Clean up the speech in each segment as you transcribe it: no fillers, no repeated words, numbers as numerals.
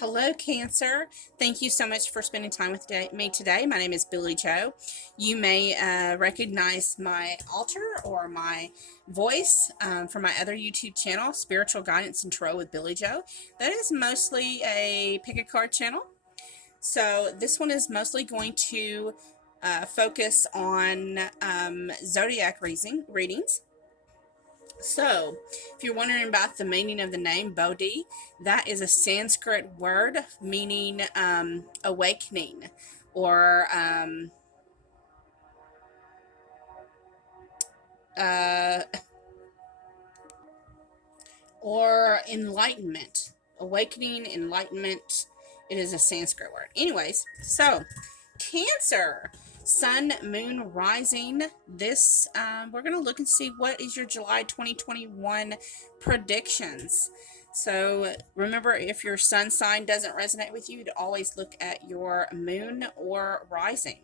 Hello, Cancer. Thank you so much for spending time with me today. My name is Billie Jo. You may recognize my altar or my voice from my other YouTube channel, Spiritual Guidance and Tarot with Billie Jo. That is mostly a pick a card channel. So this one is mostly going to focus on zodiac readings. So, if you're wondering about the meaning of the name Bodhi, that is a Sanskrit word meaning awakening or uh, or enlightenment. Awakening, enlightenment. It is a Sanskrit word. Anyways, so Cancer, Sun, Moon, Rising. This we're gonna look and see what is your July 2021 predictions. So remember, if your sun sign doesn't resonate with you, to always look at your moon or rising.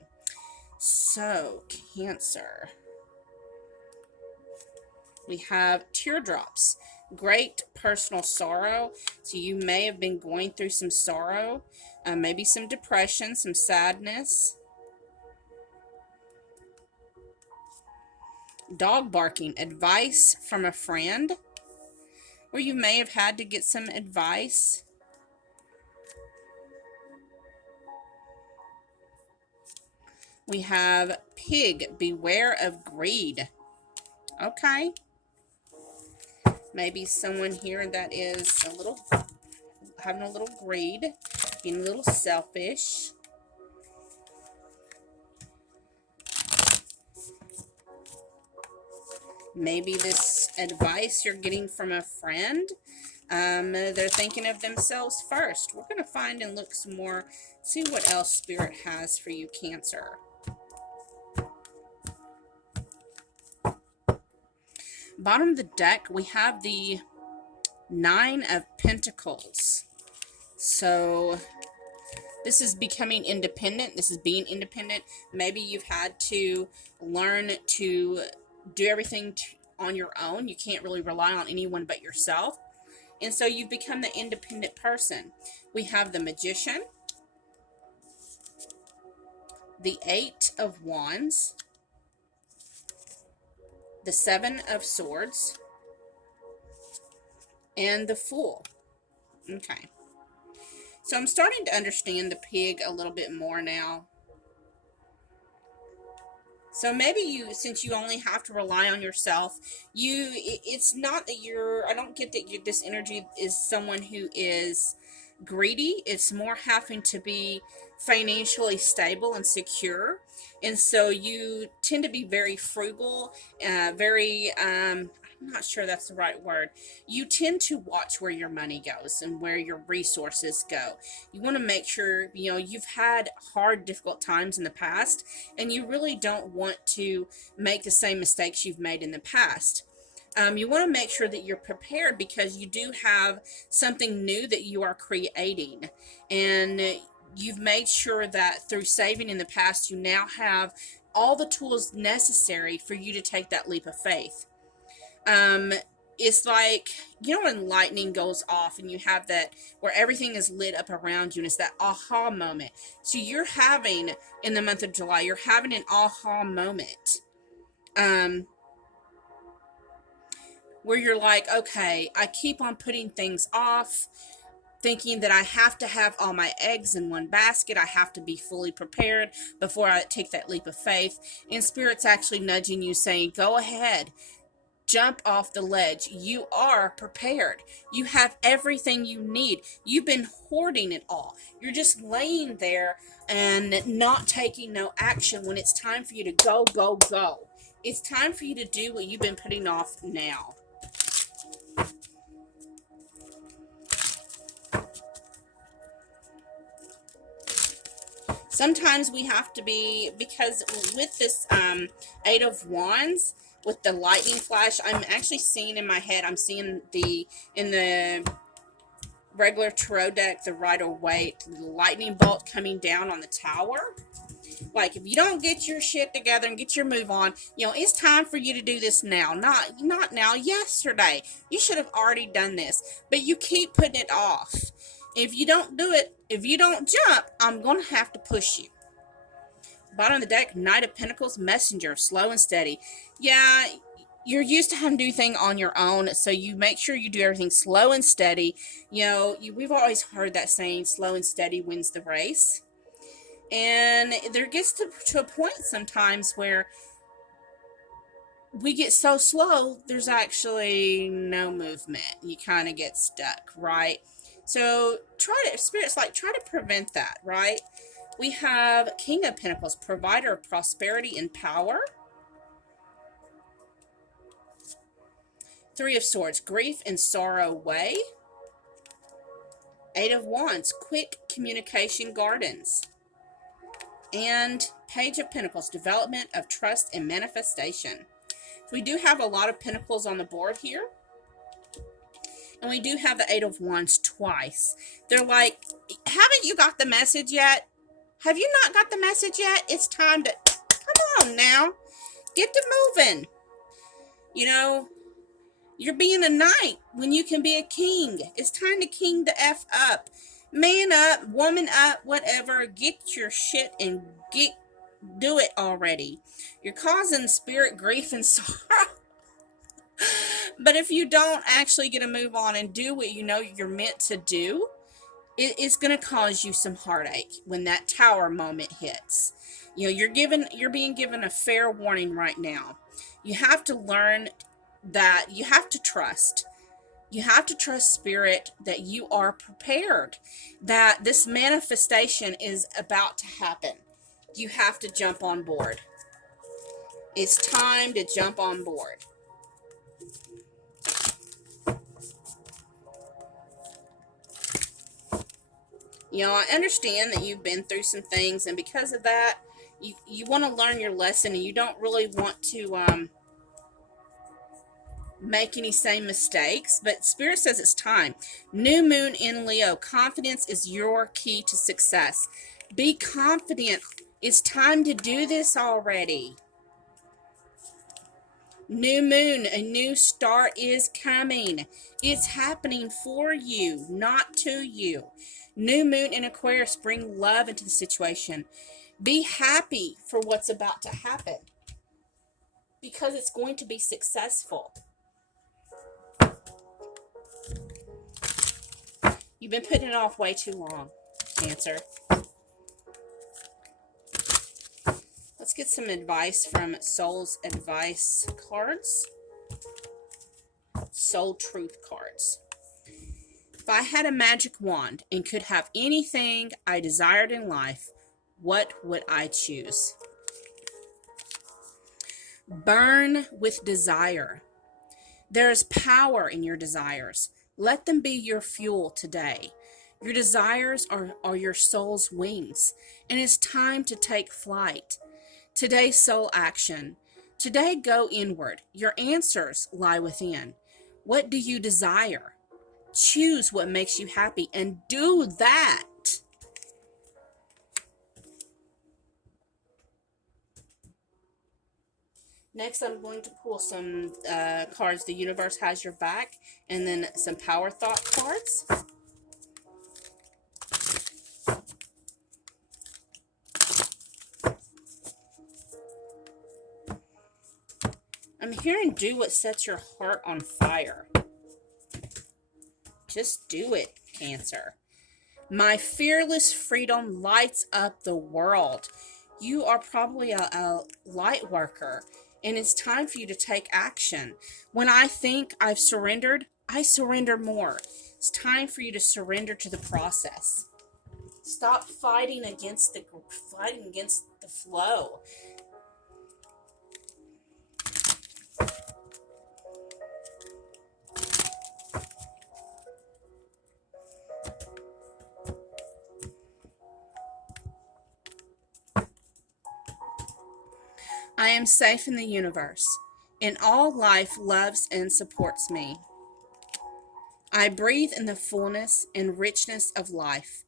So Cancer, we have teardrops, great personal sorrow. So you may have been going through some sorrow, maybe some depression, some sadness. Dog barking, advice from a friend, or you may have had to get some advice. We have pig, beware of greed. Okay. Maybe someone here that is having a little greed, being a little selfish. Maybe this advice you're getting from a friend, they're thinking of themselves first. We're going to find and look some more, see what else Spirit has for you, Cancer. Bottom of the deck, we have the Nine of Pentacles. So this is becoming independent. This is being independent. Maybe you've had to learn to do everything on your own. You can't really rely on anyone but yourself. And so you've become the independent person. We have the Magician, the Eight of Wands, the Seven of Swords, and the Fool. Okay. So I'm starting to understand the pig a little bit more now. So maybe you, since you only have to rely on yourself, it's not that I don't get that this energy is someone who is greedy. It's more having to be financially stable and secure. And so you tend to be very frugal, I'm not sure that's the right word. You tend to watch where your money goes and where your resources go. You want to make sure, you've had hard, difficult times in the past, and you really don't want to make the same mistakes you've made in the past. You want to make sure that you're prepared because you do have something new that you are creating. And you've made sure that through saving in the past, you now have all the tools necessary for you to take that leap of faith. It's like, when lightning goes off and you have that where everything is lit up around you and it's that aha moment. So you're having, in the month of July, you're having an aha moment. Where you're like, okay, I keep on putting things off, thinking that I have to have all my eggs in one basket. I have to be fully prepared before I take that leap of faith. And Spirit's actually nudging you, saying, go ahead. Jump off the ledge. You are prepared. You have everything you need. You've been hoarding it all. You're just laying there and not taking no action when it's time for you to go, go, go. It's time for you to do what you've been putting off now. Sometimes we have to be, because with this Eight of Wands, with the lightning flash, I'm actually seeing in my head, I'm seeing in the regular tarot deck, the Rider-Waite, the lightning bolt coming down on the tower. Like, if you don't get your shit together and get your move on, it's time for you to do this now. Not now, yesterday. You should have already done this. But you keep putting it off. If you don't do it, if you don't jump, I'm going to have to push you. Bottom of the deck, Knight of Pentacles, Messenger, slow and steady. Yeah, you're used to having to do things on your own, so you make sure you do everything slow and steady. You know, we've always heard that saying, slow and steady wins the race. And there gets to a point sometimes where we get so slow, there's actually no movement. You kind of get stuck, right? So Spirit's like, try to prevent that, right? We have King of Pentacles, provider of prosperity and power. Three of Swords, grief and sorrow way. Eight of Wands, quick communication gardens. And Page of Pentacles, development of trust and manifestation. We do have a lot of pentacles on the board here. And we do have the Eight of Wands twice. They're like, haven't you got the message yet? Have you not got the message yet? It's time to, come on now. Get to moving. You know, you're being a knight when you can be a king. It's time to king the F up. Man up, woman up, whatever. Get your shit and do it already. You're causing spirit grief and sorrow. But if you don't actually get a move on and do what you know you're meant to do, it's going to cause you some heartache when that tower moment hits. You know, you're being given a fair warning right now. You have to learn that you have to trust. You have to trust Spirit that you are prepared, that this manifestation is about to happen. You have to jump on board. It's time to jump on board. You know, I understand that you've been through some things, and because of that, you want to learn your lesson, and you don't really want to make any same mistakes, but Spirit says it's time. New moon in Leo. Confidence is your key to success. Be confident. It's time to do this already. New moon, a new start is coming. It's happening for you, not to you. New moon in Aquarius, bring love into the situation. Be happy for what's about to happen, because it's going to be successful. You've been putting it off way too long, Cancer. Let's get some advice from Soul's Advice cards. Soul Truth cards. If I had a magic wand and could have anything I desired in life, what would I choose? Burn with desire. There is power in your desires. Let them be your fuel today. Your desires are your soul's wings, and it's time to take flight. Today, soul action. Today, go inward. Your answers lie within. What do you desire? Choose what makes you happy and do that. Next, I'm going to pull some cards. The universe has your back, and then some power thought cards. I'm hearing do what sets your heart on fire. Just do it, Cancer. My fearless freedom lights up the world. You are probably a light worker, and it's time for you to take action. When I think I've surrendered, I surrender more. It's time for you to surrender to the process. Stop fighting against the flow. I am safe in the universe, and all life loves and supports me. I breathe in the fullness and richness of life.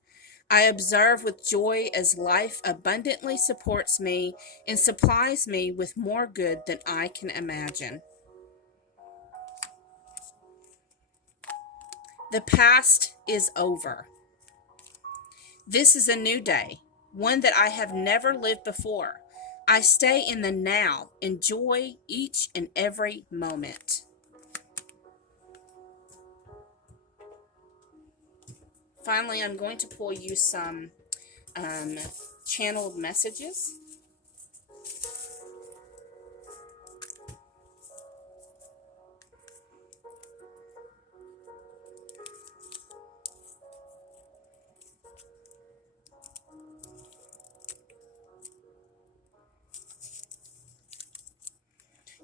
I observe with joy as life abundantly supports me and supplies me with more good than I can imagine. The past is over. This is a new day, one that I have never lived before. I stay in the now, enjoy each and every moment. Finally, I'm going to pull you some channeled messages.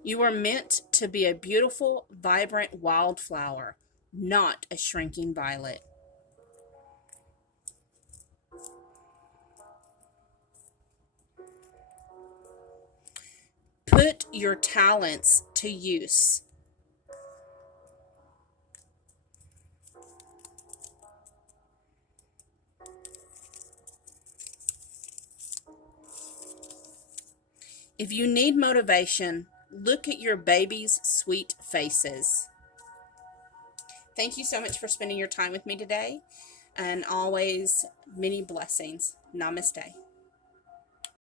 You are meant to be a beautiful, vibrant wildflower, not a shrinking violet. Put your talents to use. If you need motivation, look at your baby's sweet faces. Thank you so much for spending your time with me today, and always many blessings. Namaste.